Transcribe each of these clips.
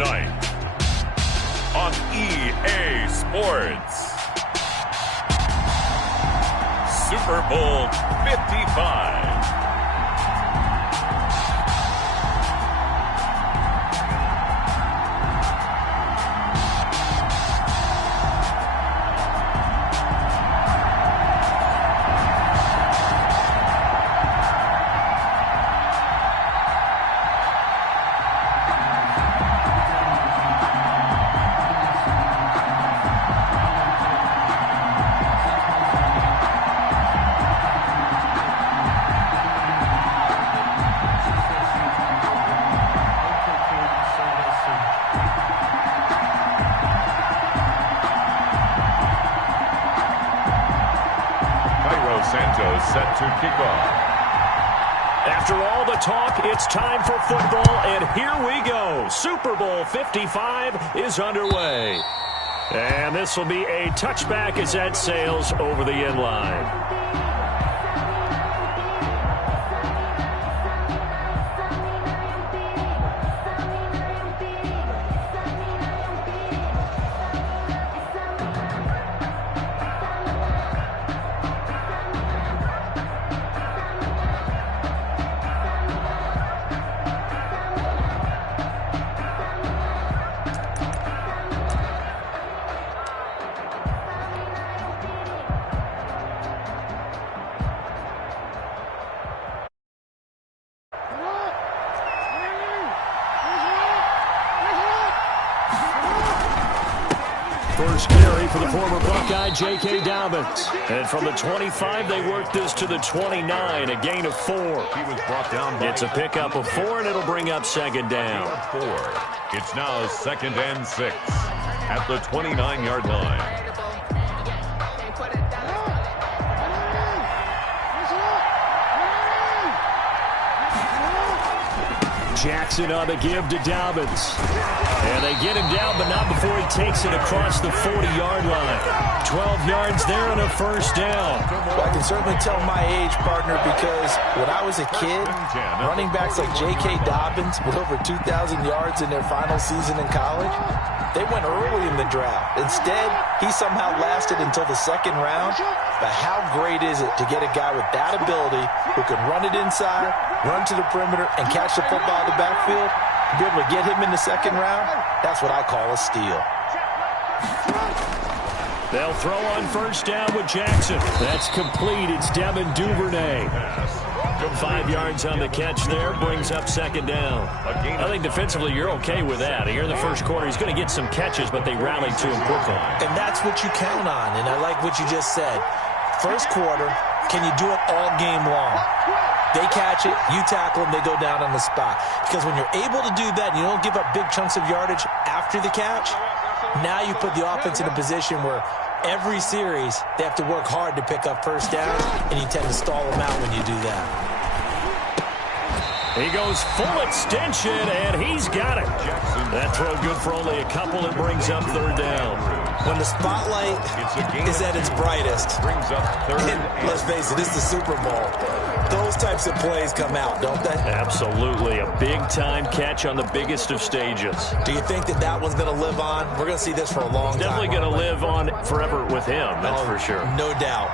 tonight on EA Sports. Super Bowl 55. Set to kick off. After all the talk, it's time for football, and here we go. Super Bowl 55 is underway. And this will be a touchback as that sails over the end line. First carry for the former Buckeye, J.K. Dobbins. And from the 25, they work this to the 29, a gain of 4. He was brought down by it's a pickup of 4, and it'll bring up second down. 4. It's now 2nd and 6 at the 29-yard line. Jackson on the give to Dobbins. And they get him down, but not before he takes it across the 40-yard line. 12 yards there and a first down. Well, I can certainly tell my age, partner, because when I was a kid, running backs like J.K. Dobbins with over 2,000 yards in their final season in college, they went early in the draft. Instead, he somehow lasted until the 2nd round. But how great is it to get a guy with that ability who can run it inside, run to the perimeter, and catch the football in the backfield? To be able to get him in the 2nd round, that's what I call a steal. They'll throw on first down with Jackson. That's complete. It's Devin Duvernay. 5 yards on the catch there, brings up second down. I think defensively you're okay with that. Here in the first quarter, he's going to get some catches, but they rallied to him quickly. And that's what you count on, and I like what you just said. First quarter, can you do it all game long? They catch it, you tackle them, they go down on the spot. Because when you're able to do that and you don't give up big chunks of yardage after the catch, now you put the offense in a position where every series they have to work hard to pick up first down, and you tend to stall them out when you do that. He goes full extension, and he's got it. That throw good for only a couple. It brings up third down. When the spotlight is at its brightest, let's face it, it's the Super Bowl. Those types of plays come out, don't they? Absolutely. A big-time catch on the biggest of stages. Do you think that that one's going to live on? We're going to see this for a long time. Definitely going to live on forever with him, that's for sure. No doubt.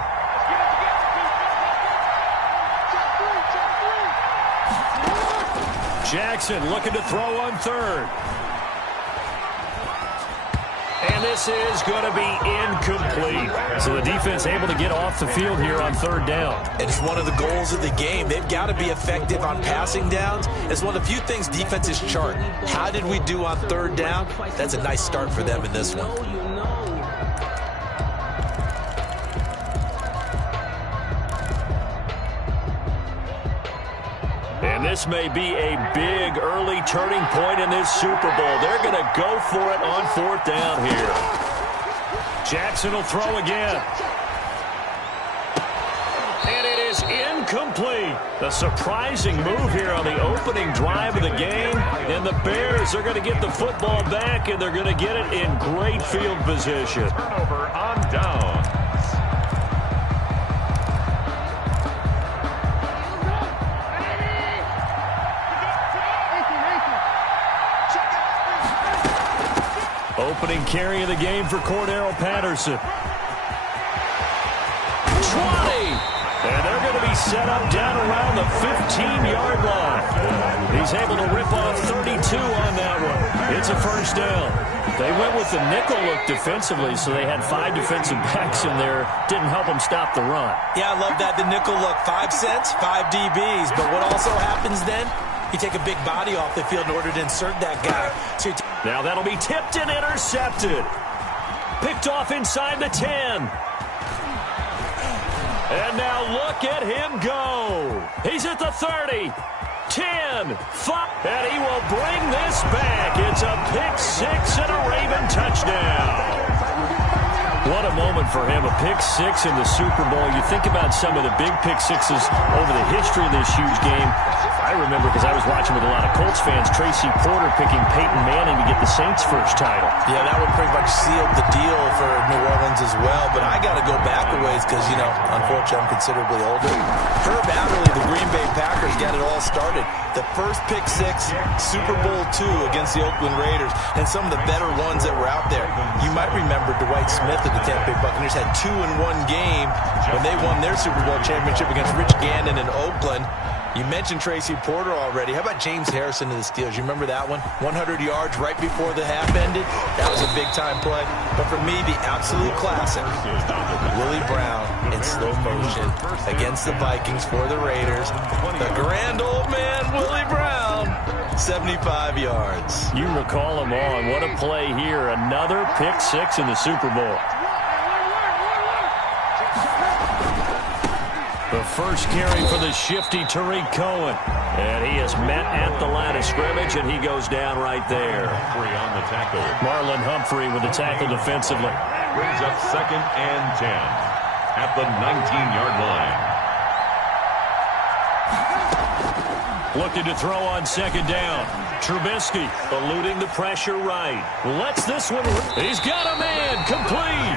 Jackson looking to throw on third. And this is going to be incomplete. So the defense able to get off the field here on third down. And it's one of the goals of the game. They've got to be effective on passing downs. It's one of the few things defenses chart. How did we do on third down? That's a nice start for them in this one. And this may be a big early turning point in this Super Bowl. They're going to go for it on fourth down here. Jackson will throw again. And it is incomplete. A surprising move here on the opening drive of the game. And the Bears are going to get the football back, and they're going to get it in great field position. Turnover on down. opening carry of the game for Cordero Patterson. 20! And they're going to be set up down around the 15-yard line. He's able to rip off 32 on that one. It's a first down. They went with the nickel look defensively, so they had 5 defensive backs in there. Didn't help them stop the run. Yeah, I love that. The nickel look, 5 cents, 5 DBs. But what also happens then, you take a big body off the field in order to insert that guy. So now that'll be tipped and intercepted. Picked off inside the 10. And now look at him go. He's at the 30. 10, 5, and he will bring this back. It's a pick-6 and a Raven touchdown. What a moment for him, a pick-6 in the Super Bowl. You think about some of the big pick-6s over the history of this huge game. I remember, because I was watching with a lot of Colts fans, Tracy Porter picking Peyton Manning to get the Saints' first title. Yeah, that would pretty much seal the deal for New Orleans as well. But I got to go back a ways because, you know, unfortunately I'm considerably older. Herb Adderley, the Green Bay Packers, got it all started. The first pick-6, Super Bowl II against the Oakland Raiders, and some of the better ones that were out there. You might remember Dwight Smith of the Tampa Bay Buccaneers had 2 in one game when they won their Super Bowl championship against Rich Gannon in Oakland. You mentioned Tracy Porter already. How about James Harrison of the Steelers? You remember that one? 100 yards right before the half ended. That was a big-time play. But for me, the absolute classic, Willie Brown in slow motion against the Vikings for the Raiders. The grand old man, Willie Brown, 75 yards. You recall him on. What a play here. Another pick-6 in the Super Bowl. The first carry for the shifty Tariq Cohen. And he is met at the line of scrimmage, and he goes down right there. On the tackle. Marlon Humphrey with the tackle defensively. Brings up 2nd and 10 at the 19-yard line. Looking to throw on 2nd down. Trubisky eluding the pressure right. Lets this one. He's got a man complete.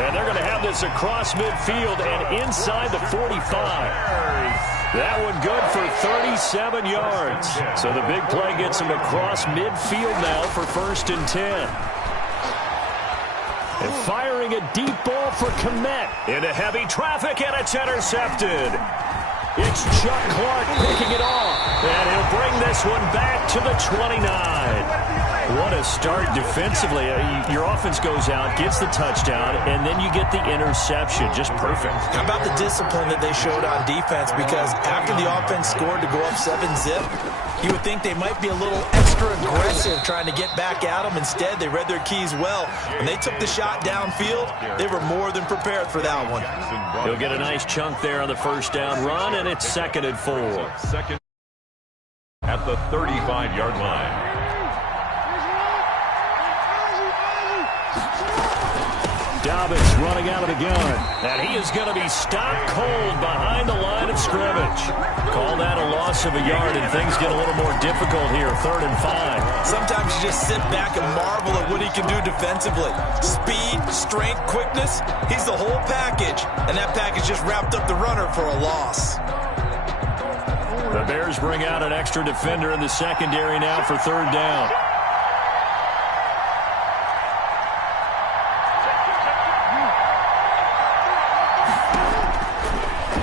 And they're going to have this across midfield and inside the 45. That one good for 37 yards. So the big play gets him across midfield now for 1st and 10. And firing a deep ball for Kmet. Into heavy traffic, and it's intercepted. It's Chuck Clark picking it off. And he'll bring this one back to the 29. What a start defensively. Your offense goes out, gets the touchdown, and then you get the interception. Just perfect. How about the discipline that they showed on defense? Because after the offense scored to go up 7-zip, you would think they might be a little extra aggressive trying to get back at them. Instead, they read their keys well. When they took the shot downfield, they were more than prepared for that one. He'll get a nice chunk there on the first down run, and it's 2nd and 4. Second at the 35-yard line. Dobbins running out of the gun, and he is going to be stopped cold behind the line of scrimmage. Call that a loss of a yard, and things get a little more difficult here, 3rd and 5. Sometimes you just sit back and marvel at what he can do defensively. Speed, strength, quickness, he's the whole package, and that package just wrapped up the runner for a loss. The Bears bring out an extra defender in the secondary now for 3rd down.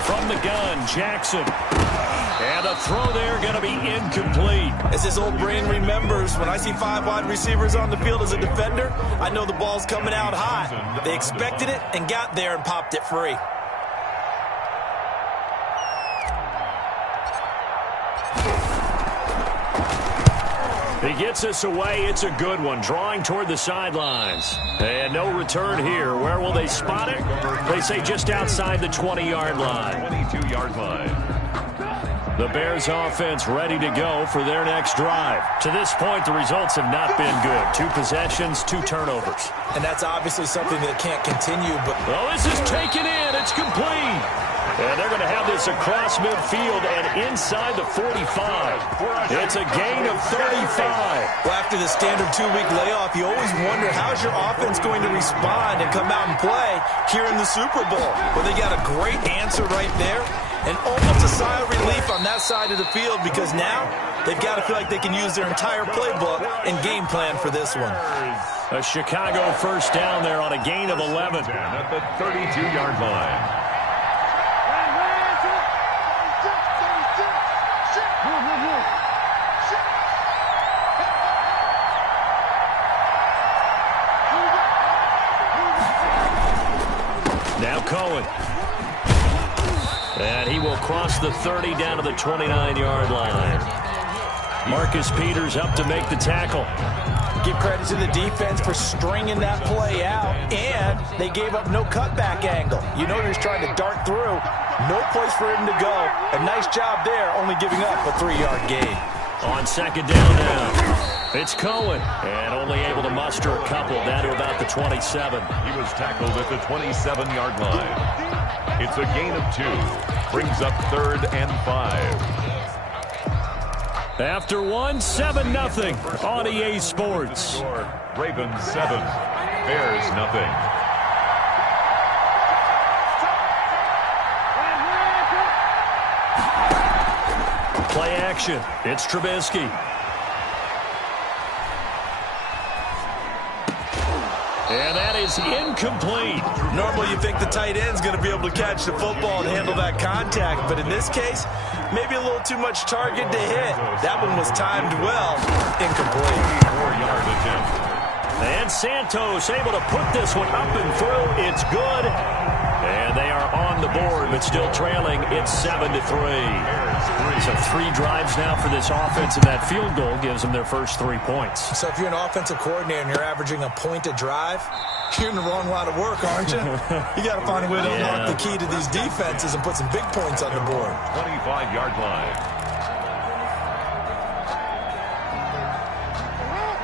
From the gun, Jackson. And a throw there going to be incomplete. As his old brain remembers, when I see 5 wide receivers on the field as a defender, I know the ball's coming out high. They expected it and got there and popped it free. He gets us away. It's a good one. Drawing toward the sidelines. And no return here. Where will they spot it? They say just outside the 20-yard line. 22-yard line. The Bears offense ready to go for their next drive. To this point, the results have not been good. 2 possessions, 2 turnovers. And that's obviously something that can't continue. But well, this is taken in. It's complete. And they're going to have this across midfield and inside the 45. It's a gain of 35. Well, after the standard 2-week layoff, you always wonder how's your offense going to respond and come out and play here in the Super Bowl. Well, they got a great answer right there. And almost a sigh of relief on that side of the field because now they've got to feel like they can use their entire playbook and game plan for this one. A Chicago first down there on a gain of 11. At the 32-yard line. Now Cohen. And he will cross the 30 down to the 29-yard line. Marcus Peters up to make the tackle. Give credit to the defense for stringing that play out, and they gave up no cutback angle. You know he was trying to dart through. No place for him to go. A nice job there, only giving up a 3-yard gain. On second down now, it's Cohen, and only able to muster a couple down to about the 27. He was tackled at the 27-yard line. It's a gain of 2. Brings up 3rd and 5. After 7-0 on EA Sports. Ravens 7, Bears nothing. Play action. It's Trubisky. And that is incomplete. Normally you think the tight end's going to be able to catch the football and handle that contact, but in this case, maybe a little too much target to hit. That one was timed well. Incomplete. 4-yard attempt. And Santos able to put this one up and through. It's good. And they are on the board, but still trailing. It's 7-3. So 3 drives now for this offense, and that field goal gives them their first 3 points. So if you're an offensive coordinator and you're averaging a point a drive, you're in the wrong line of work, aren't you? You got to find a way to unlock the key to these defenses and put some big points on the board. 25-yard line.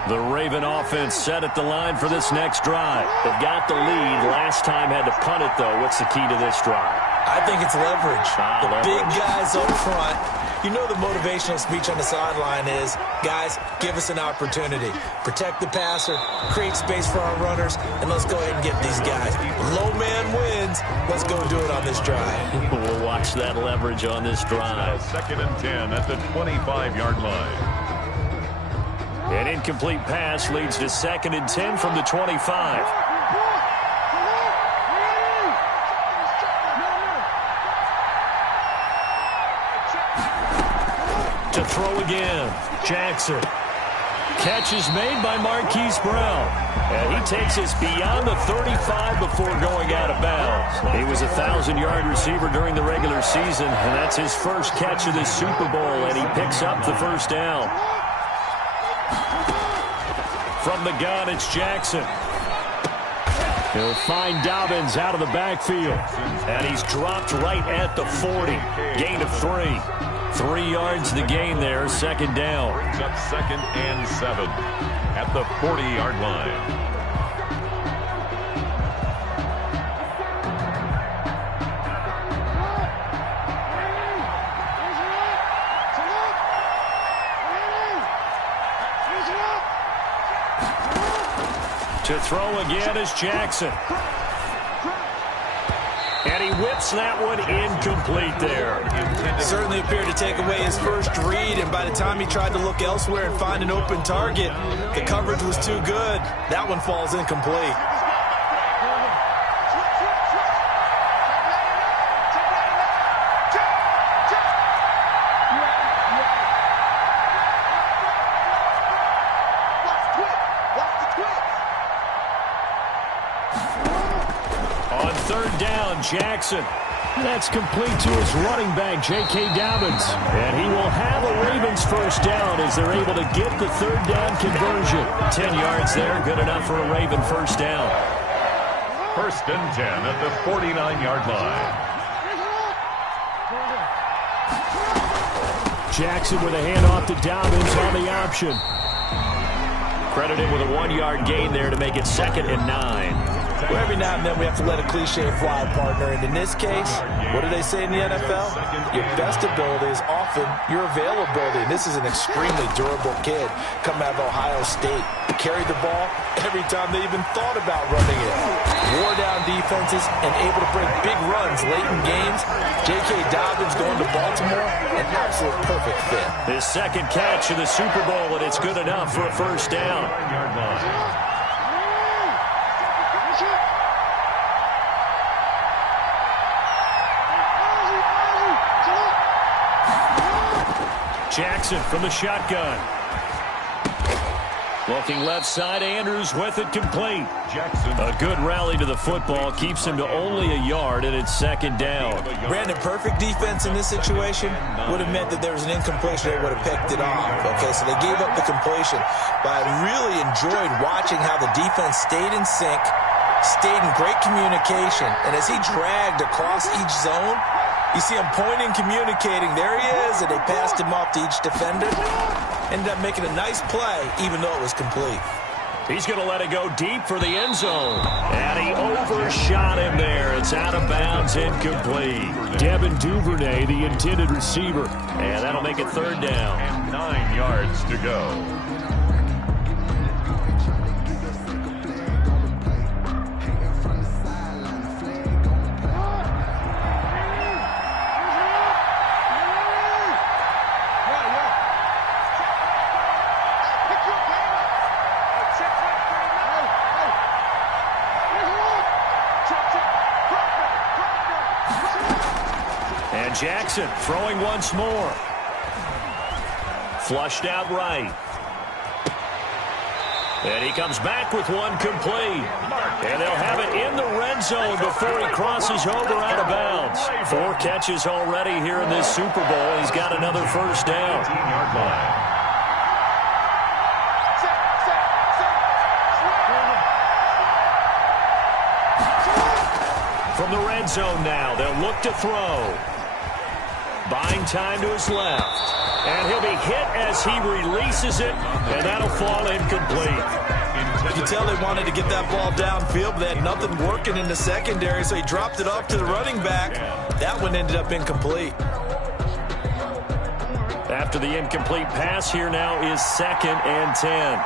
The Raven offense set at the line for this next drive. They've got the lead. Last time had to punt it, though. What's the key to this drive? I think it's leverage. Big guys up front. You know the motivational speech on the sideline is, guys, give us an opportunity. Protect the passer, create space for our runners, and let's go ahead and get these guys. Low man wins. Let's go do it on this drive. We'll watch that leverage on this drive. 2nd and 10 at the 25-yard line. An incomplete pass leads to 2nd and 10 from the 25. To throw again, Jackson. Catch is made by Marquise Brown. And he takes us beyond the 35 before going out of bounds. He was a 1,000-yard receiver during the regular season, and that's his first catch of the Super Bowl, and he picks up the first down. From the gun, it's Jackson. He'll find Dobbins out of the backfield. And he's dropped right at the 40. Gain of 3. 3 yards the gain there, 2nd down. Brings up 2nd and 7 at the 40-yard line. To throw again is Jackson. And he whips that one incomplete there. Certainly appeared to take away his first read, and by the time he tried to look elsewhere and find an open target, the coverage was too good. That one falls incomplete. On 3rd down, Jackson. That's complete to his running back, J.K. Dobbins. And he will have a Ravens first down as they're able to get the 3rd down conversion. 10 yards there, good enough for a Raven first down. 1st and 10 at the 49-yard line. Jackson with a handoff to Dobbins on the option. Credited with a 1-yard gain there to make it 2nd and 9. Well, every now and then we have to let a cliche fly, partner. And in this case, what do they say in the NFL? Your best ability is often your availability. And this is an extremely durable kid coming out of Ohio State. Carried the ball every time they even thought about running it. Wore down defenses and able to break big runs late in games. J.K. Dobbins going to Baltimore, an absolute perfect fit. His second catch in the Super Bowl, and it's good enough for a first down. Jackson from the shotgun. Looking left side, Andrews with it complete. Jackson. A good rally to the football keeps him to only a yard, and it's second down. Brandon, perfect defense in this situation would have meant that there was an incompletion. They would have picked it off. Okay, so they gave up the completion. But I really enjoyed watching how the defense stayed in sync, stayed in great communication, and as he dragged across each zone, you see him pointing, communicating. There he is, and they passed him off to each defender. Ended up making a nice play, even though it was complete. He's going to let it go deep for the end zone. And he overshot him there. It's out of bounds, incomplete. Devin Duvernay, the intended receiver. And that'll make it third down. And 9 yards to go. Jackson throwing once more. Flushed out right. And he comes back with one complete. And they'll have it in the red zone before he crosses over out of bounds. 4 catches already here in this Super Bowl. He's got another first down. 18-yard line. From the red zone now, they'll look to throw. Buying time to his left. And he'll be hit as he releases it, and that'll fall incomplete. You can tell they wanted to get that ball downfield, but they had nothing working in the secondary, so he dropped it off to the running back. That one ended up incomplete. After the incomplete pass, here now is 2nd and 10.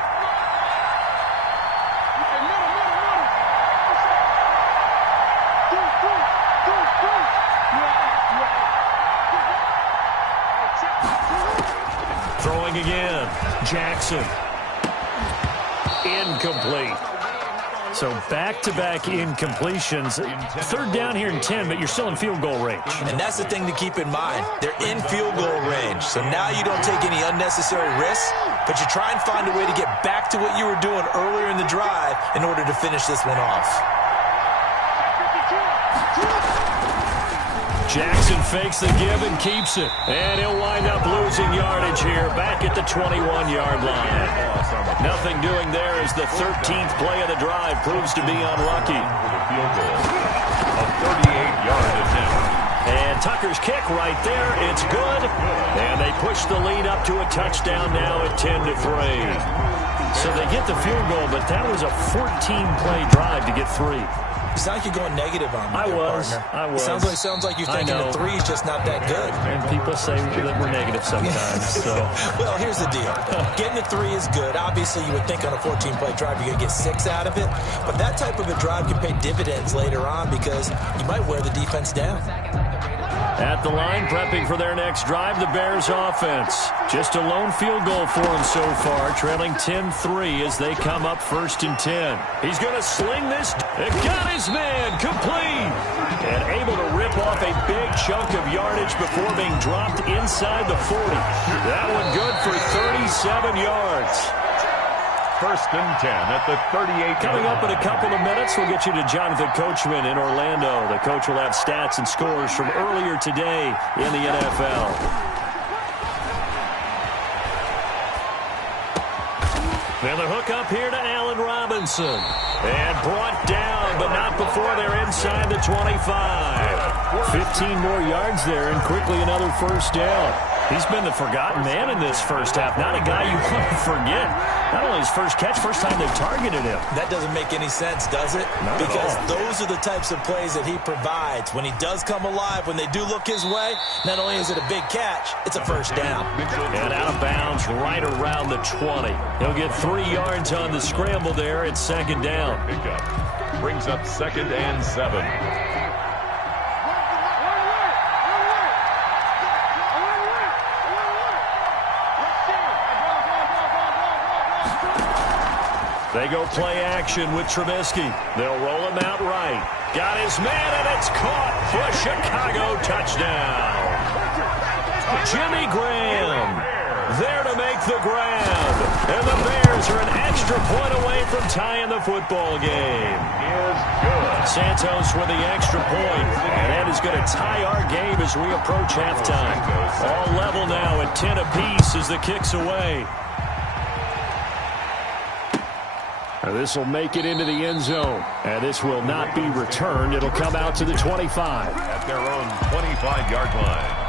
Throwing again. Jackson. Incomplete. So back-to-back incompletions. Third down here in 10, but you're still in field goal range. And that's the thing to keep in mind. They're in field goal range. So now you don't take any unnecessary risks, but you try and find a way to get back to what you were doing earlier in the drive in order to finish this one off. Jackson fakes the give and keeps it. And he'll wind up losing yardage here back at the 21-yard line. Nothing doing there as the 13th play of the drive proves to be unlucky. A 38-yard attempt. And Tucker's kick right there. It's good. And they push the lead up to a touchdown now at 10-3. So they get the field goal, but that was a 14-play drive to get 3. You sound like you're going negative on me, I was. It sounds like you're thinking the 3 is just not that good. And people say that we're negative sometimes. So. Well, here's the deal. Getting the 3 is good. Obviously, you would think on a 14-play drive you're going to get 6 out of it. But that type of a drive can pay dividends later on because you might wear the defense down. At the line, prepping for their next drive, the Bears offense. Just a lone field goal for them so far, trailing 10-3 as they come up 1st and 10. He's going to sling this. It got his man complete. And able to rip off a big chunk of yardage before being dropped inside the 40. That one good for 37 yards. 1st and 10 at the 38. Coming up in a couple of minutes, we'll get you to Jonathan Coachman in Orlando. The coach will have stats and scores from earlier today in the NFL. And the hook up here to Allen Robinson. And brought down, but not before they're inside the 25. 15 more yards there, and quickly another first down. He's been the forgotten man in this first half. Not a guy you want to forget. Not only his first catch, first time they've targeted him. That doesn't make any sense, does it? Not because at all. Those are the types of plays that he provides. When he does come alive, when they do look his way, not only is it a big catch, it's a first down. And out of bounds right around the 20. He'll get 3 yards on the scramble there at 2nd down. brings up 2nd and 7. They go play action with Trubisky. They'll roll him out right. Got his man, and it's caught for a Chicago touchdown. Jimmy Graham there to make the grab. And the Bears are an extra point away from tying the football game. Santos with the extra point. And that is going to tie our game as we approach halftime. All level now at 10 apiece as the kick's away. This will make it into the end zone. And this will not be returned. It'll come out to the 25. At their own 25-yard line.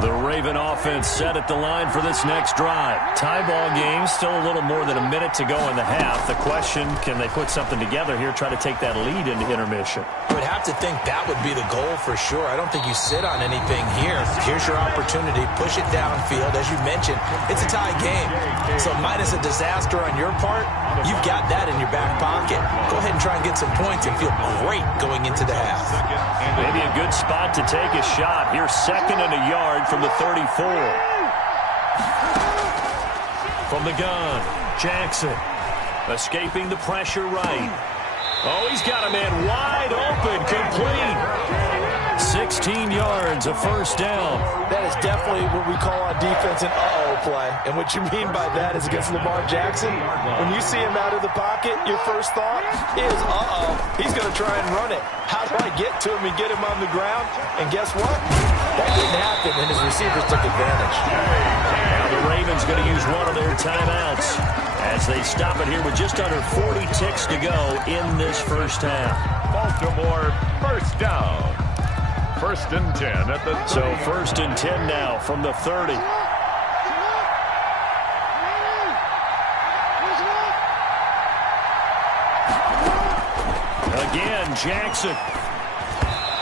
The Raven offense set at the line for this next drive. Tie ball game, still a little more than a minute to go in the half. The question, can they put something together here, try to take that lead into intermission? I would have to think that would be the goal for sure. I don't think you sit on anything here. Here's your opportunity. Push it downfield. As you mentioned, it's a tie game. So minus a disaster on your part, you've got that in your back pocket. Go ahead and try and get some points and feel great going into the half. Maybe a good spot to take a shot. Here's 2nd and a yard from the 34. From the gun, Jackson escaping the pressure right. Oh, he's got a man wide open, complete. 16 yards, a first down. That is definitely what we call on defense an uh-oh play. And what you mean by that is against Lamar Jackson, when you see him out of the pocket, your first thought is, uh-oh, he's going to try and run it. How do I get to him and get him on the ground? And guess what? That didn't happen, and his receivers took advantage. Now the Ravens going to use one of their timeouts as they stop it here with just under 40 ticks to go in this first half. Baltimore first down. 1st and 10 at the 30. So 1st and 10 now from the 30. Again, Jackson.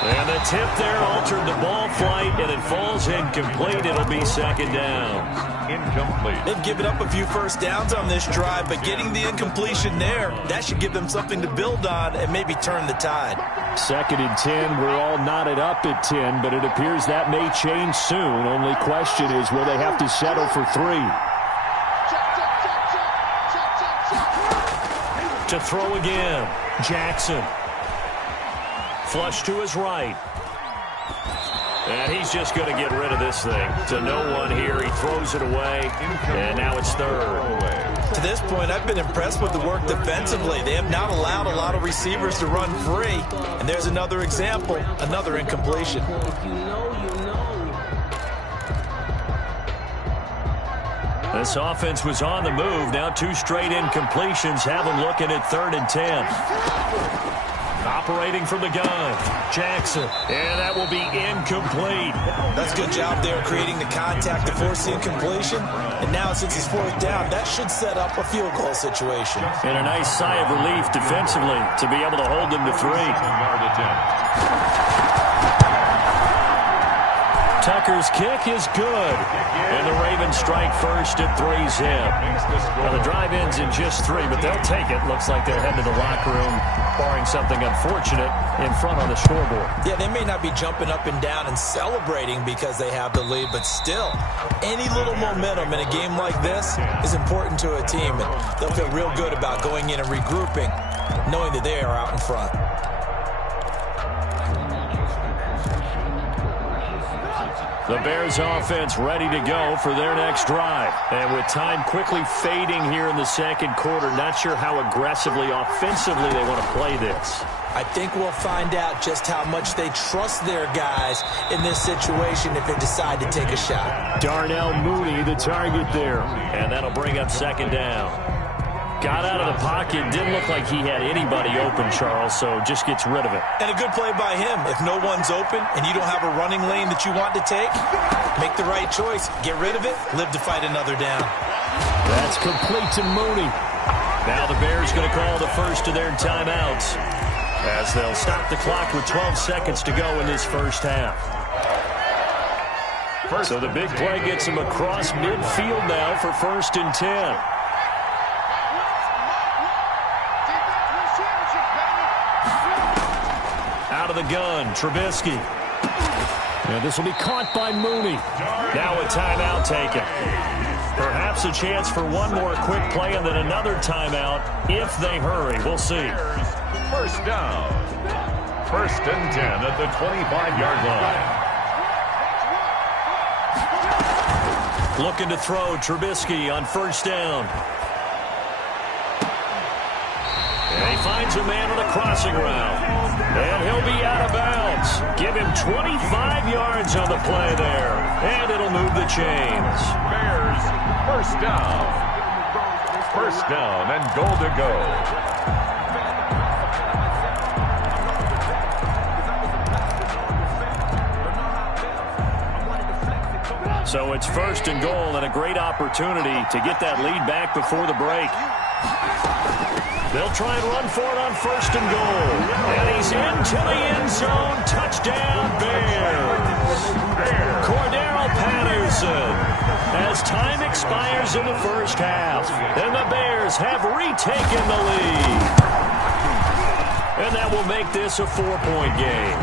And the tip there altered the ball flight, and it falls incomplete. It'll be 2nd down. Incomplete. They've given up a few first downs on this drive, but getting the incompletion there, that should give them something to build on and maybe turn the tide. 2nd and 10. We're all knotted up at 10, but it appears that may change soon. Only question is, will they have to settle for 3? To throw again, Jackson. Flush to his right. And he's just going to get rid of this thing. To no one here. He throws it away. And now it's 3rd. To this point, I've been impressed with the work defensively. They have not allowed a lot of receivers to run free. And there's another example, another incompletion. This offense was on the move. Now 2 straight incompletions have them looking at 3rd and 10. Operating from the gun, Jackson, and that will be incomplete. That's a good job there creating the contact to force the incompletion. And now since it's 4th down, that should set up a field goal situation. And a nice sigh of relief defensively to be able to hold them to 3. Tucker's kick is good. And the Ravens strike first at 3-zip. Well, the drive ends in just 3, but they'll take it. Looks like they'll head to the locker room, barring something unfortunate, in front on the scoreboard. Yeah, they may not be jumping up and down and celebrating because they have the lead, but still, any little momentum in a game like this is important to a team. And they'll feel real good about going in and regrouping, knowing that they are out in front. The Bears offense ready to go for their next drive. And with time quickly fading here in the 2nd quarter, not sure how aggressively, offensively they want to play this. I think we'll find out just how much they trust their guys in this situation if they decide to take a shot. Darnell Mooney, the target there. And that'll bring up 2nd down. Got out of the pocket. Didn't look like he had anybody open, Charles, so just gets rid of it. And a good play by him. If no one's open and you don't have a running lane that you want to take, make the right choice. Get rid of it. Live to fight another down. That's complete to Mooney. Now the Bears going to call the first of their timeouts as they'll stop the clock with 12 seconds to go in this first half. So the big play gets him across midfield now for 1st and 10. Out of the gun, Trubisky. And this will be caught by Mooney. Now a timeout taken. Perhaps a chance for one more quick play and then another timeout if they hurry. We'll see. First down. 1st and 10 at the 25-yard line. Looking to throw, Trubisky on 1st down. And he finds a man on a crossing route. And he'll be out of bounds. Give him 25 yards on the play there. And it'll move the chains. Bears, 1st down. 1st down and goal to go. So it's 1st and goal and a great opportunity to get that lead back before the break. They'll try and run for it on 1st and goal. And he's into the end zone. Touchdown, Bears. Cordero Patterson. As time expires in the 1st half, and the Bears have retaken the lead. And that will make this a 4-point game.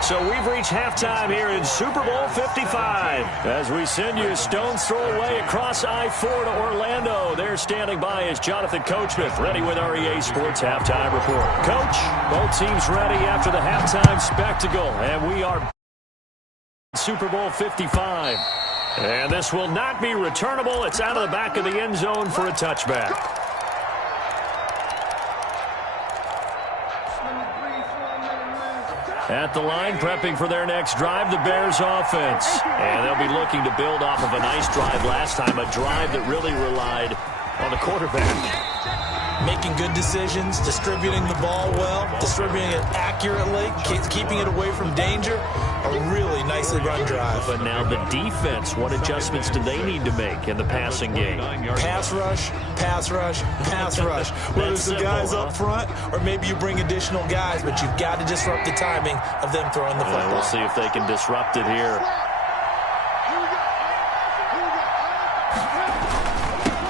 So we've reached halftime here in Super Bowl 55. As we send you a stone's throw away across I-4 to Orlando. There standing by is Jonathan Coachman, ready with our EA Sports Halftime Report. Coach, both teams ready after the halftime spectacle. And we are Super Bowl 55. And this will not be returnable. It's out of the back of the end zone for a touchback. At the line, prepping for their next drive, the Bears offense. And they'll be looking to build off of a nice drive last time, a drive that really relied on the quarterback. Making good decisions, distributing the ball well, distributing it accurately, keeping it away from danger. A really nicely run drive. But now the defense, what adjustments do they need to make in the passing game? Pass rush, pass rush, pass rush. Whether it's the guys up front or maybe you bring additional guys, but you've got to disrupt the timing of them throwing the football. We'll see if they can disrupt it here.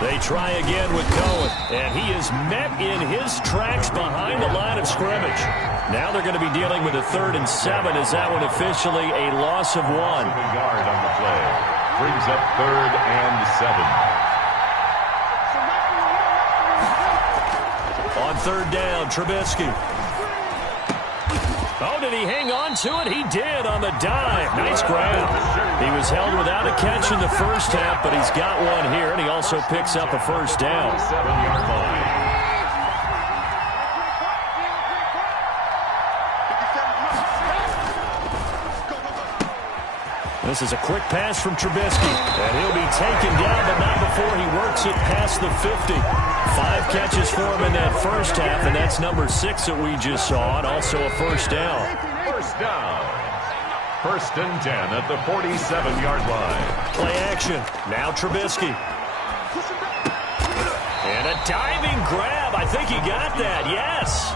They try again with Cohen, and he is met in his tracks behind the line of scrimmage. Now they're going to be dealing with a 3rd and 7. Is that one officially a loss of 1? Yard on the play. Brings up 3rd and 7. On 3rd down, Trubisky. Oh, did he hang on to it? He did on the dive. Nice grab. He was held without a catch in the 1st half, but he's got one here, and he also picks up a 1st down. 7-yard line. This is a quick pass from Trubisky, and he'll be taken down, but not before he works it past the 50. 5 catches for him in that 1st half, and that's number 6 that we just saw, and also a 1st down. 1st down. 1st and 10 at the 47-yard line. Play action. Now Trubisky. And a diving grab. I think he got that. Yes.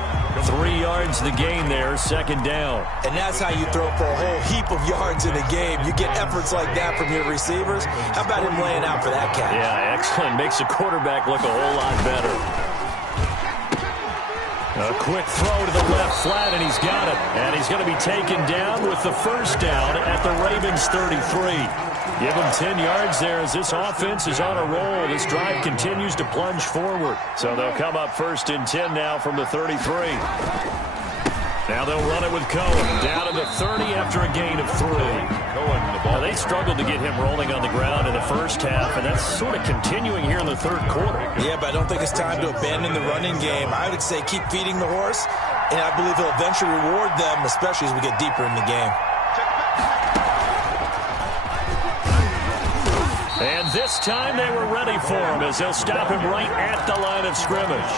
3 yards the gain there, 2nd down. And that's how you throw for a whole heap of yards in a game. You get efforts like that from your receivers. How about him laying out for that catch? Yeah, excellent. Makes the quarterback look a whole lot better. A quick throw to the left flat, and he's got it. And he's going to be taken down with the 1st down at the Ravens 33. Give him 10 yards there as this offense is on a roll. This drive continues to plunge forward. So they'll come up 1st and 10 now from the 33. Now they'll run it with Cohen. Down to the 30 after a gain of 3. Now they struggled to get him rolling on the ground in the 1st half, and that's sort of continuing here in the 3rd quarter. Yeah, but I don't think it's time to abandon the running game. I would say keep feeding the horse, and I believe he'll eventually reward them, especially as we get deeper in the game. And this time they were ready for him as they'll stop him right at the line of scrimmage.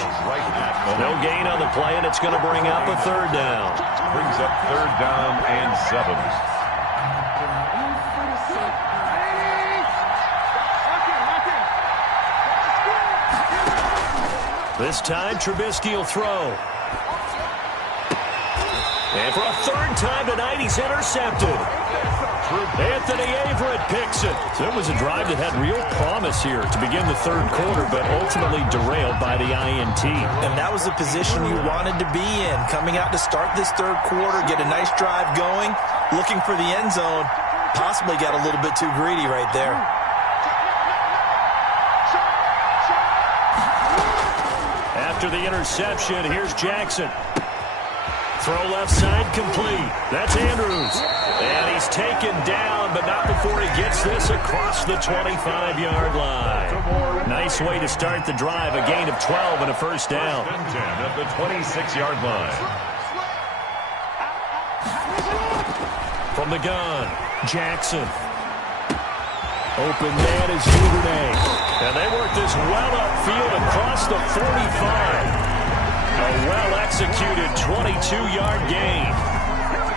No gain on the play, and it's going to bring up a 3rd down. Brings up 3rd down and 7. This time Trubisky will throw. And for a 3rd time tonight, he's intercepted. Anthony Averett picks it. So it was a drive that had real promise here to begin the third quarter, but ultimately derailed by the INT. And that was the position you wanted to be in. Coming out to start this third quarter, get a nice drive going, looking for the end zone. Possibly got a little bit too greedy right there. After the interception, here's Jackson. Throw left side complete. That's Andrews. And he's taken down, but not before he gets this across the 25-yard line. Nice way to start the drive. A gain of 12 and a first down. 10 at the 26-yard line. From the gun, Jackson. Open man is Duvernay. And they work this well upfield across the 45. A well-executed 22-yard gain.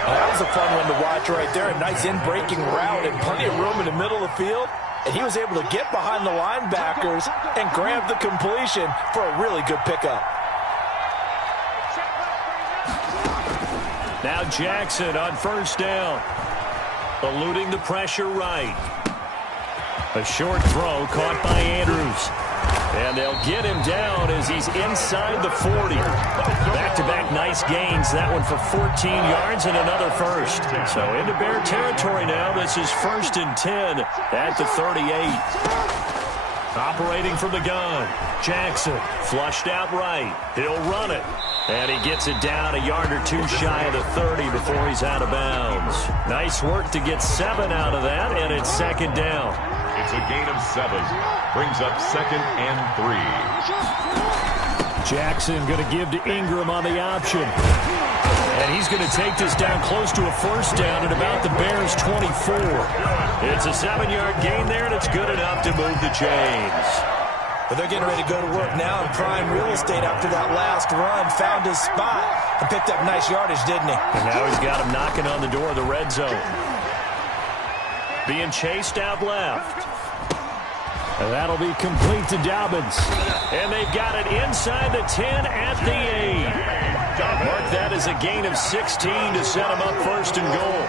That was a fun one to watch right there. A nice in-breaking route and plenty of room in the middle of the field. And he was able to get behind the linebackers and grab the completion for a really good pickup. Now Jackson on first down. Eluding the pressure right. A short throw caught by Andrews. And they'll get him down as he's inside the 40. Back-to-back nice gains. That one for 14 yards and another first. So into Bear territory now. This is 1st and 10 at the 38. Operating from the gun. Jackson flushed out right. He'll run it. And he gets it down a yard or two shy of the 30 before he's out of bounds. Nice work to get 7 out of that, and it's second down. It's a gain of 7. Brings up 2nd and 3. Jackson going to give to Ingram on the option. And he's going to take this down close to a first down at about the Bears' 24. It's a 7-yard gain there, and it's good enough to move the chains. But they're getting ready to go to work now in prime real estate after that last run. Found his spot and picked up nice yardage, didn't he? And now he's got him knocking on the door of the red zone. Being chased out left. And that'll be complete to Dobbins. And they've got it inside the 10 at the 8. Mark that as a gain of 16 to set him up 1st and goal.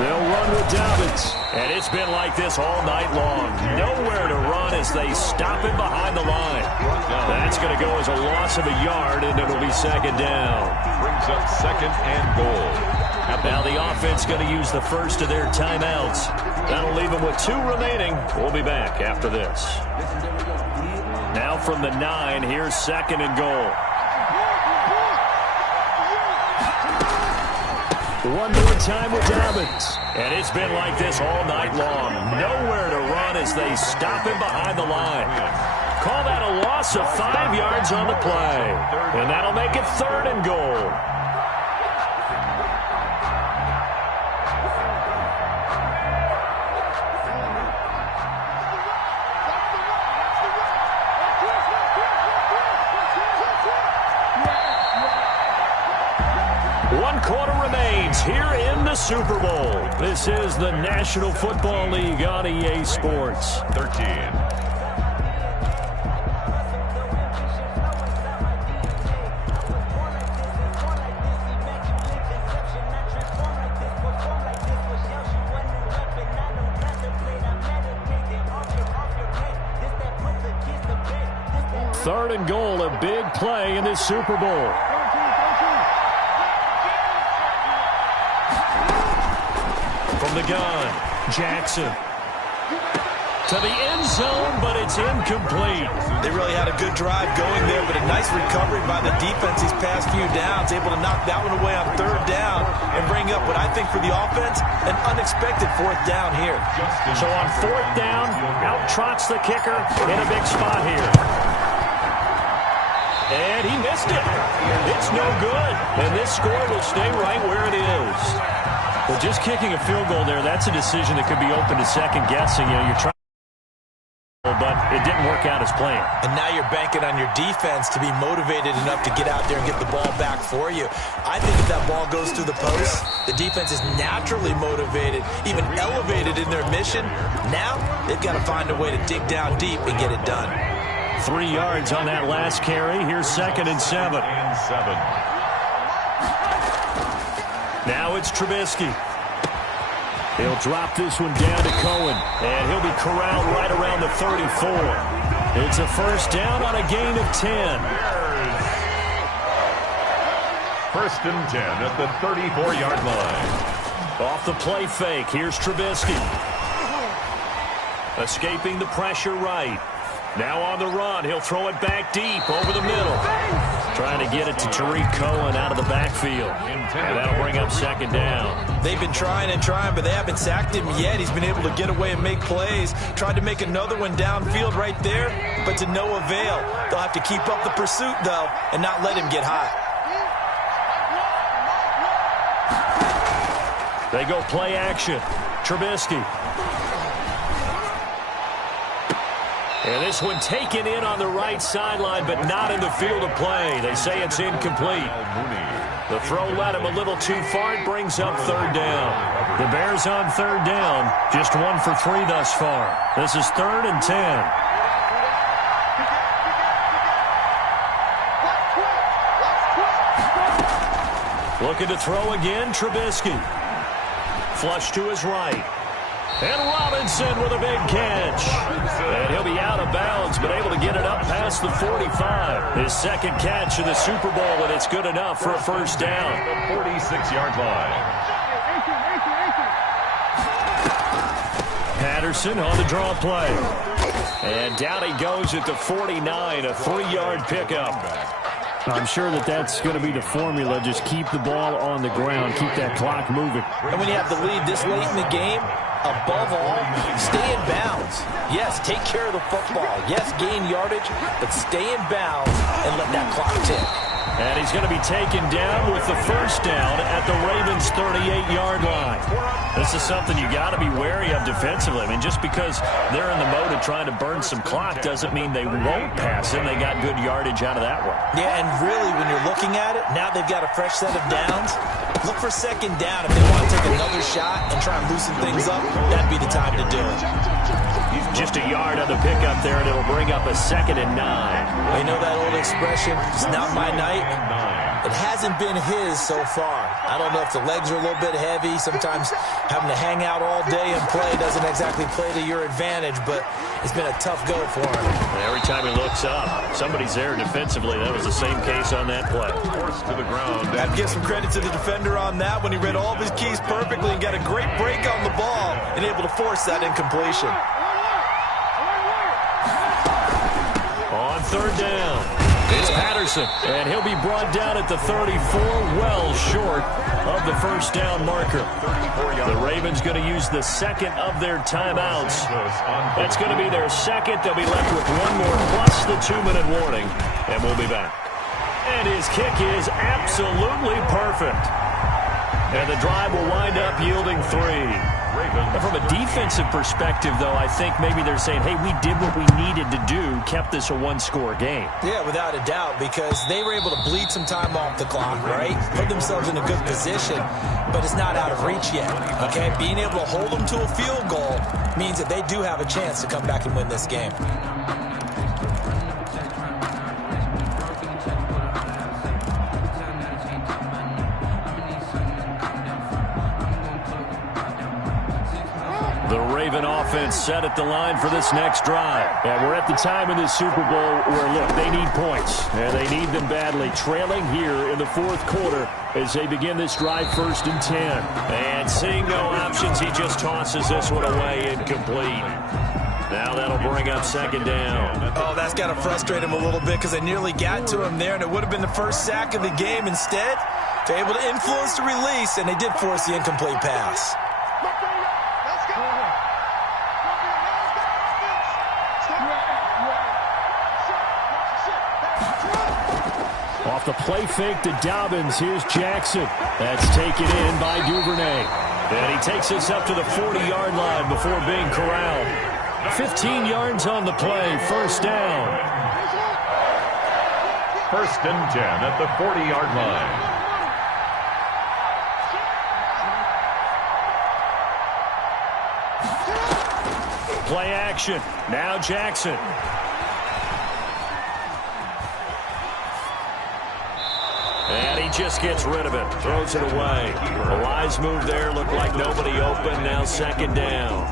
They'll run with Dobbins. And it's been like this all night long. Nowhere to run as they stop him behind the line. That's going to go as a loss of a yard, and it'll be second down. Brings up 2nd and goal. Now the offense going to use the first of their timeouts. That'll leave them with 2 remaining. We'll be back after this. Now from the 9, here's 2nd and goal. One more time with Dobbins. And it's been like this all night long. Nowhere to run as they stop him behind the line. Call that a loss of 5 yards on the play. And that'll make it 3rd and goal. Quarter remains here in the Super Bowl. This is the National Football League on EA Sports. 13. Third and goal, a big play in this Super Bowl. From the gun, Jackson. To the end zone, but it's incomplete. They really had a good drive going there, but a nice recovery by the defense these past few downs. Able to knock that one away on 3rd down and bring up what I think for the offense, an unexpected 4th down here. So on 4th down, out trots the kicker in a big spot here. And he missed it. It's no good. And this score will stay right where it is. Well, just kicking a field goal there, that's a decision that could be open to second guessing. You know, you're trying, but it didn't work out as planned. And now you're banking on your defense to be motivated enough to get out there and get the ball back for you. I think if that ball goes through the post, the defense is naturally motivated, even elevated in their mission. Now they've got to find a way to dig down deep and get it done. 3 yards on that last carry. Here's 2nd and 7. And 7. Now it's Trubisky. He'll drop this one down to Cohen, and he'll be corralled right around the 34. It's a first down on a gain of 10. First and 10 at the 34-yard line. Off the play fake, here's Trubisky. Escaping the pressure right. Now on the run, he'll throw it back deep over the middle. Trying to get it to Tariq Cohen out of the backfield. And that'll bring up second down. They've been trying and trying, but they haven't sacked him yet. He's been able to get away and make plays. Tried to make another one downfield right there, but to no avail. They'll have to keep up the pursuit, though, and not let him get hot. They go play action. Trubisky. And this one taken in on the right sideline, but not in the field of play. They say it's incomplete. The throw led him a little too far. It brings up third down. The Bears on third down. Just 1 for 3 thus far. This is 3rd and 10. Looking to throw again, Trubisky. Flush to his right. And Robinson with a big catch. And he'll be out of bounds, but able to get it up past the 45. His second catch in the Super Bowl, and it's good enough for a first down. The 46-yard line. Patterson on the draw play. And down he goes at the 49, a 3-yard pickup. I'm sure that's going to be the formula. Just keep the ball on the ground. Keep that clock moving. And when you have the lead this late in the game, above all, stay in bounds. Yes, take care of the football. Yes, gain yardage, but stay in bounds and let that clock tick. And he's going to be taken down with the first down at the Ravens' 38-yard line. This is something you got to be wary of defensively. I mean, just because they're in the mode of trying to burn some clock doesn't mean they won't pass him. They got good yardage out of that one. Yeah, and really, when you're looking at it, now they've got a fresh set of downs. Look for second down. If they want to take another shot and try and loosen things up, that'd be the time to do it. Just a yard on the pickup there, and it'll bring up a 2nd and 9. Well, you know that old expression, it's not my night? It hasn't been his so far. I don't know if the legs are a little bit heavy. Sometimes having to hang out all day and play doesn't exactly play to your advantage, but it's been a tough go for him. Every time he looks up, somebody's there defensively. That was the same case on that play. Forced to the ground. I'd give some credit to the defender on that when he read all of his keys perfectly and got a great break on the ball and able to force that incompletion. On third down, it's Patterson, and he'll be brought down at the 34, well short of the first down marker. The Ravens going to use the second of their timeouts. That's going to be their second. They'll be left with one more plus the 2-minute warning, and we'll be back. And his kick is absolutely perfect. And the drive will wind up yielding 3. From a defensive perspective, though, I think maybe they're saying, hey, we did what we needed to do, kept this a one-score game. Yeah, without a doubt, because they were able to bleed some time off the clock, right? Put themselves in a good position, but it's not out of reach yet, okay? Being able to hold them to a field goal means that they do have a chance to come back and win this game. Raven offense set at the line for this next drive. And we're at the time in this Super Bowl where, look, they need points, and they need them badly. Trailing here in the fourth quarter as they begin this drive, 1st and 10. And seeing no options, he just tosses this one away incomplete. Now that'll bring up 2nd down. Oh, that's got to frustrate him a little bit because they nearly got to him there, and it would have been the first sack of the game. Instead, they're able to influence the release, and they did force the incomplete pass. Off the play fake to Dobbins. Here's Jackson. That's taken in by Duvernay. And he takes us up to the 40-yard line before being corralled. 15 yards on the play. First down. 1st and 10 at the 40-yard line. Play action. Now Jackson. And he just gets rid of it, throws it away. A wise move there, looked like nobody open, now second down.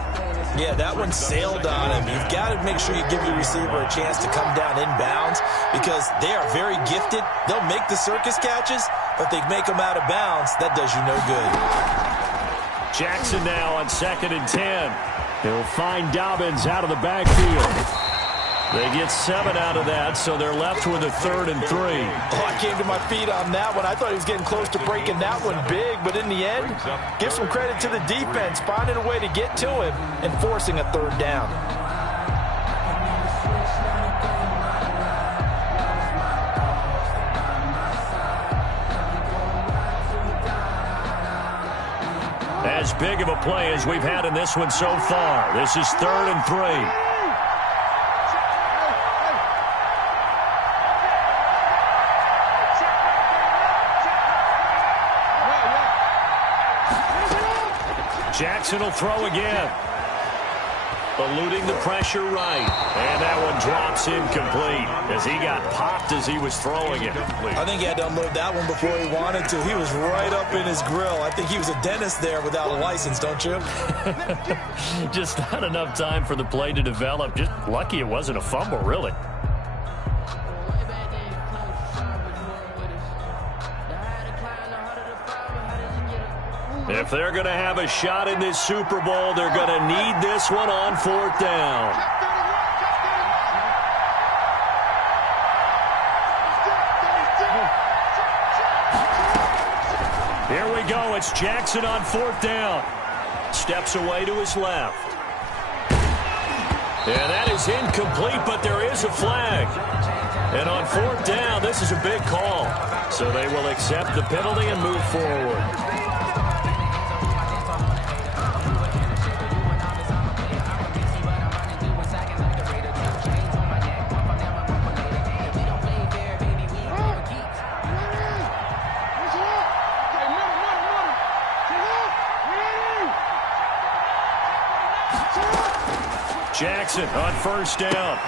Yeah, that one sailed on him. You've got to make sure you give your receiver a chance to come down inbounds because they are very gifted. They'll make the circus catches, but they make them out of bounds. That does you no good. Jackson now on 2nd and 10. He'll find Dobbins out of the backfield. They get 7 out of that, so they're left with a 3rd and 3. Oh, I came to my feet on that one. I thought he was getting close to breaking that one big, but in the end, give some credit to the defense, finding a way to get to him and forcing a 3rd down. As big of a play as we've had in this one so far. This is 3rd and 3. Jackson will throw again. Eluding the pressure right. And that one drops incomplete as he got popped as he was throwing it. I think he had to unload that one before he wanted to. He was right up in his grill. I think he was a dentist there without a license, don't you? Just not enough time for the play to develop. Just lucky it wasn't a fumble, really. If they're going to have a shot in this Super Bowl, they're going to need this one on 4th down. Here we go. It's Jackson on 4th down. Steps away to his left. And that is incomplete, but there is a flag. And on 4th down, this is a big call. So they will accept the penalty and move forward. Jackson on 1st down.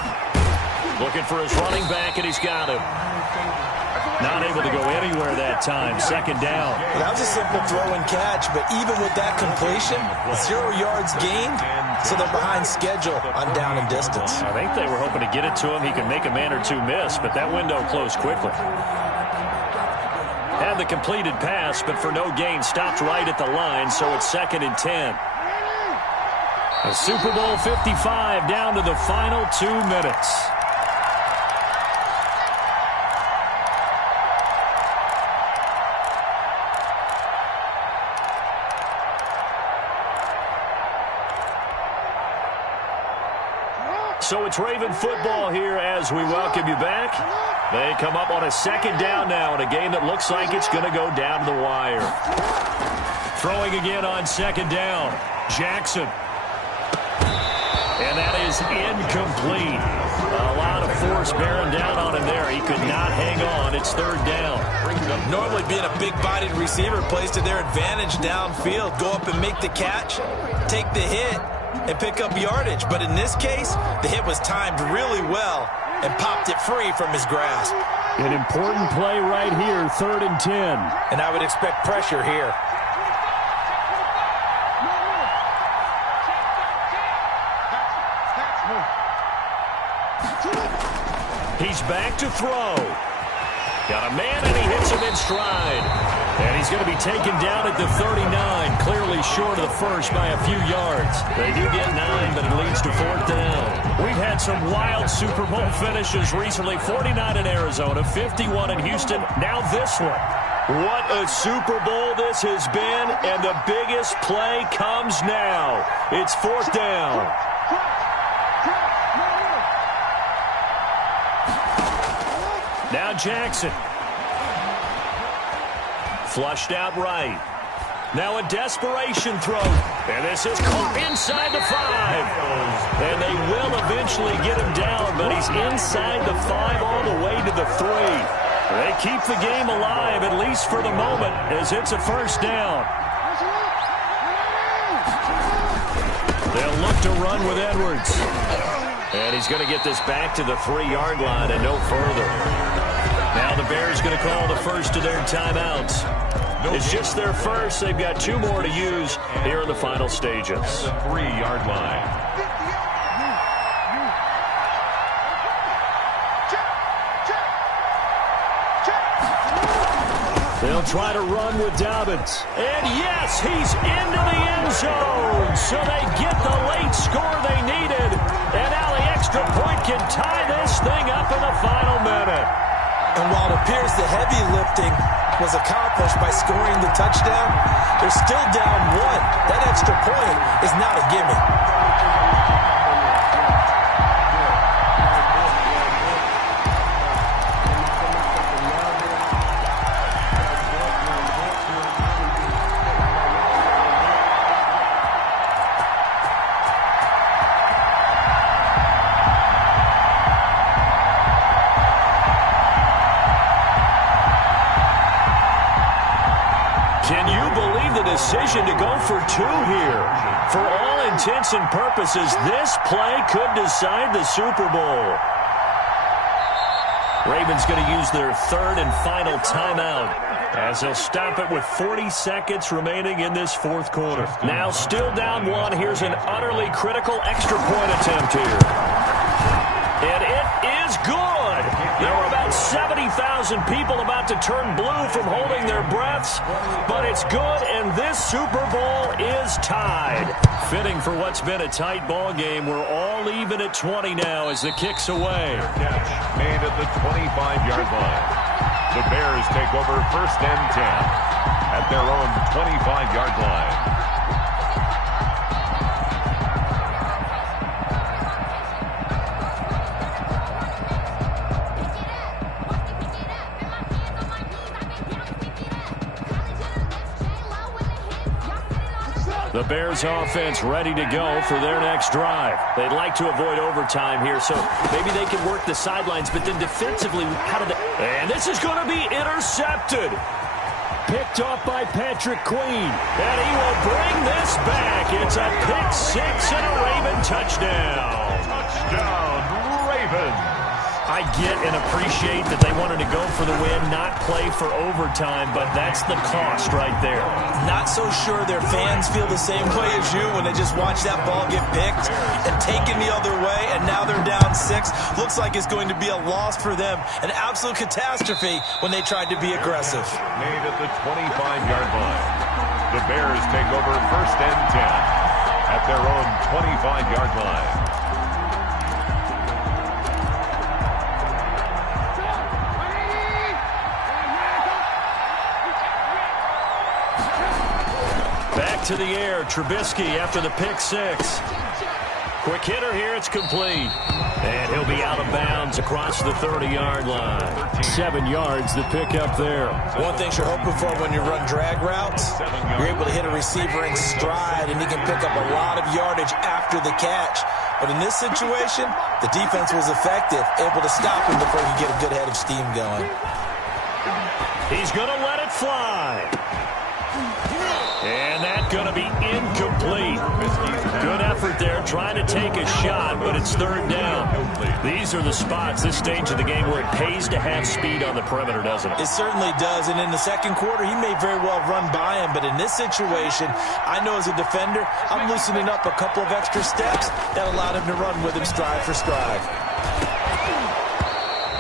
Looking for his running back, and he's got him. Not able to go anywhere that time. 2nd down. That was a simple throw and catch, but even with that completion, 0 yards gained, so they're behind schedule on down and distance. I think they were hoping to get it to him. He could make a man or two miss, but that window closed quickly. Had the completed pass, but for no gain, stopped right at the line, so it's 2nd and 10. A Super Bowl 55 down to the final 2 minutes. So it's Raven football here as we welcome you back. They come up on a 2nd down now in a game that looks like it's going to go down to the wire. Throwing again on 2nd down. Jackson. And that is incomplete. A lot of force bearing down on him there. He could not hang on. It's 3rd down. Normally being a big-bodied receiver plays to their advantage downfield. Go up and make the catch, take the hit, and pick up yardage. But in this case, the hit was timed really well and popped it free from his grasp. An important play right here, 3rd and 10. And I would expect pressure here. He's back to throw. Got a man, and he hits him in stride. And he's going to be taken down at the 39, clearly short of the first by a few yards. They do get 9, but it leads to 4th down. We've had some wild Super Bowl finishes recently. 49 in Arizona, 51 in Houston, now this one. What a Super Bowl this has been, and the biggest play comes now. It's 4th down. Now Jackson. Flushed out right. Now a desperation throw. And this is caught inside the 5. And they will eventually get him down, but he's inside the 5 all the way to the 3. They keep the game alive, at least for the moment, as it's a 1st down. They'll look to run with Edwards. And he's going to get this back to the 3-yard line and no further. Now the Bears going to call the first of their timeouts. It's just their first. They've got 2 more to use here in the final stages. The 3-yard line. They'll try to run with Dobbins. And yes, he's into the end zone. So they get the late score they needed. And now the extra point can tie this thing up in the final minute. And while it appears the heavy lifting was accomplished by scoring the touchdown, they're still down 1. That extra point is not a gimme. Can you believe the decision to go for 2 here? For all intents and purposes, this play could decide the Super Bowl. Ravens going to use their 3rd and final timeout as they'll stop it with 40 seconds remaining in this 4th quarter. Now still down 1. Here's an utterly critical extra point attempt here. And it is good. There were about 70,000 people about to turn blue from holding their breaths, but it's good, and this Super Bowl is tied. Fitting for what's been a tight ball game. We're all even at 20 now as the kick's away. Catch made at the 25-yard line. The Bears take over 1st and 10 at their own 25-yard line. The Bears offense ready to go for their next drive. They'd like to avoid overtime here, so maybe they can work the sidelines, but then defensively, how do they... And this is going to be intercepted. Picked off by Patrick Queen. And he will bring this back. It's a pick 6 and a Raven touchdown. Touchdown, Ravens. I get and appreciate that they wanted to go for the win, not play for overtime, but that's the cost right there. Not so sure their fans feel the same way as you when they just watch that ball get picked and taken the other way, and now they're down 6. Looks like it's going to be a loss for them. An absolute catastrophe when they tried to be aggressive. Made at the 25-yard line. The Bears take over 1st and 10 at their own 25-yard line. Back to the air, Trubisky after the pick 6. Quick hitter here, it's complete. And he'll be out of bounds across the 30-yard line. 7 yards the pick up there. One thing you're hoping for when you run drag routes, you're able to hit a receiver in stride, and he can pick up a lot of yardage after the catch. But in this situation, the defense was effective, able to stop him before he get a good head of steam going. He's going to let it fly. And that's going to be incomplete. Good effort there trying to take a shot, but it's 3rd down. These are the spots, this stage of the game, where it pays to have speed on the perimeter, doesn't it? It certainly does, and in the 2nd quarter, he may very well run by him, but in this situation, I know as a defender, I'm loosening up a couple of extra steps that allowed him to run with him stride for stride.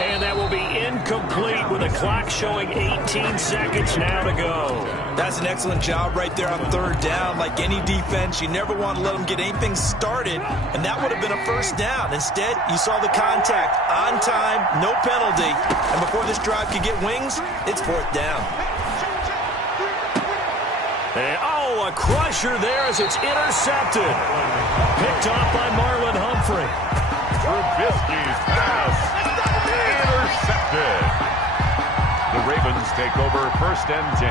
And that will be incomplete with the clock showing 18 seconds now to go. That's an excellent job right there on 3rd down. Like any defense, you never want to let them get anything started, and that would have been a 1st down. Instead, you saw the contact on time, no penalty, and before this drive could get wings, it's 4th down. And, a crusher there as it's intercepted. Picked off by Marlon Humphrey. Trubisky's pass. Intercepted. The Ravens take over 1st and 10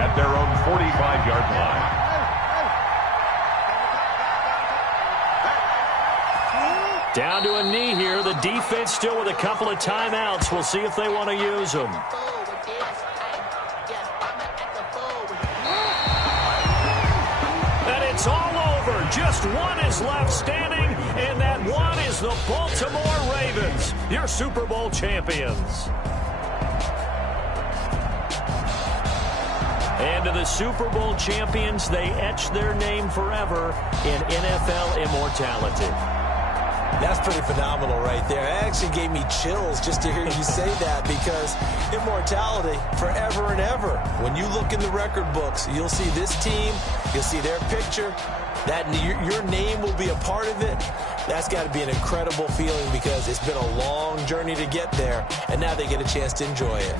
at their own 45-yard line. Down to a knee here. The defense still with a couple of timeouts. We'll see if they want to use them. And it's all over. Just one is left standing, and that one is the Baltimore Ravens, your Super Bowl champions. And to the Super Bowl champions, they etch their name forever in NFL immortality. That's pretty phenomenal right there. It actually gave me chills just to hear you say that, because immortality forever and ever. When you look in the record books, you'll see this team, you'll see their picture, that your name will be a part of it. That's got to be an incredible feeling, because it's been a long journey to get there, and now they get a chance to enjoy it.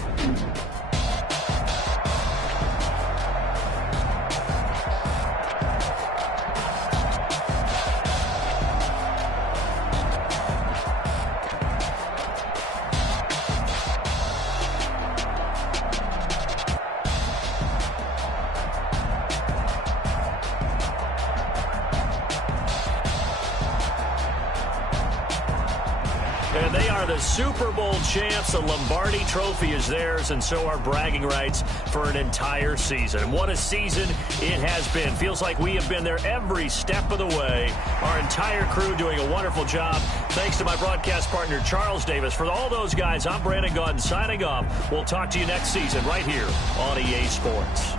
And they are the Super Bowl champs. The Lombardi Trophy is theirs, and so are bragging rights for an entire season. What a season it has been. Feels like we have been there every step of the way. Our entire crew doing a wonderful job. Thanks to my broadcast partner, Charles Davis. For all those guys, I'm Brandon Gaudin signing off. We'll talk to you next season right here on EA Sports.